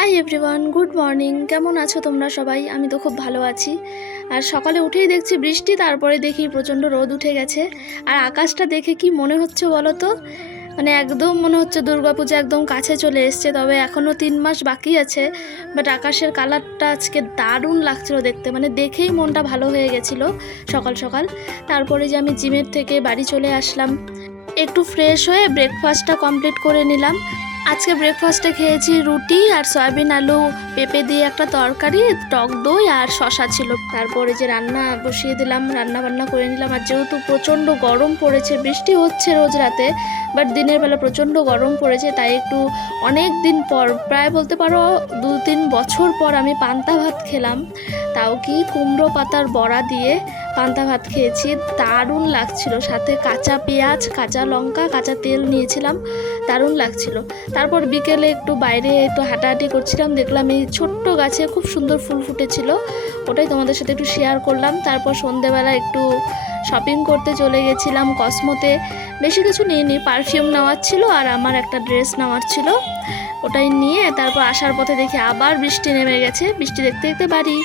Hi everyone, good morning. কেমন আছো তোমরা সবাই? আমি তো খুব ভালো আছি। আর সকালে উঠেই দেখছি বৃষ্টি, তারপরে দেখি প্রচণ্ড রোদ উঠে গেছে। আর আকাশটা দেখে কি মনে হচ্ছে বলো তো, মানে একদম মনে হচ্ছে দুর্গাপূজা একদম কাছে চলে এসছে। তবে এখনও 3 মাস বাকি আছে, বাট আকাশের কালারটা আজকে দারুণ লাগছিল দেখতে, মানে দেখেই মনটা ভালো হয়ে গেছিলো সকাল সকাল। তারপরে যে আমি জিমের থেকে বাড়ি চলে আসলাম, একটু ফ্রেশ হয়ে ব্রেকফাস্টটা কমপ্লিট করে নিলাম। আজকে ব্রেকফাস্টে খেয়েছি রুটি আর সয়াবিন আলু পেঁপে দিয়ে একটা তরকারি, টক দই আর শশা ছিল। তারপরে যে রান্না বসিয়ে দিলাম, রান্না বান্না করে নিলাম। আর যেহেতু প্রচণ্ড গরম পড়েছে, বৃষ্টি হচ্ছে রোজ রাতে, বাট দিনের বেলা প্রচণ্ড গরম পড়েছে, তাই একটু অনেক দিন পর, প্রায় বলতে পারো 2-3 বছর পর আমি পান্তা ভাত খেলাম। তাও কি কুমড়ো পাতার বড়া দিয়ে পান্তা ভাত খেয়েছি, দারুণ লাগছিল। সাথে কাঁচা পেঁয়াজ, কাঁচা লঙ্কা, কাঁচা তেল নিয়েছিলাম, দারুণ লাগছিল। তারপর বিকেলে একটু বাইরে একটু হাঁটাহাঁটি করছিলাম, দেখলাম এই ছোট্ট গাছে খুব সুন্দর ফুল ফুটেছিল, ওটাই তোমাদের সাথে একটু শেয়ার করলাম। তারপর সন্ধেবেলা একটু শপিং করতে চলে গেছিলাম কসমোতে। বেশি কিছু নিইনি, পারফিউম নেওয়ার ছিল আর আমার একটা ড্রেস নেওয়ার ছিল, ওটাই নিয়ে তারপর আসার পথে দেখি আবার বৃষ্টি নেমে গেছে। বৃষ্টি দেখতে দেখতে বাড়ি।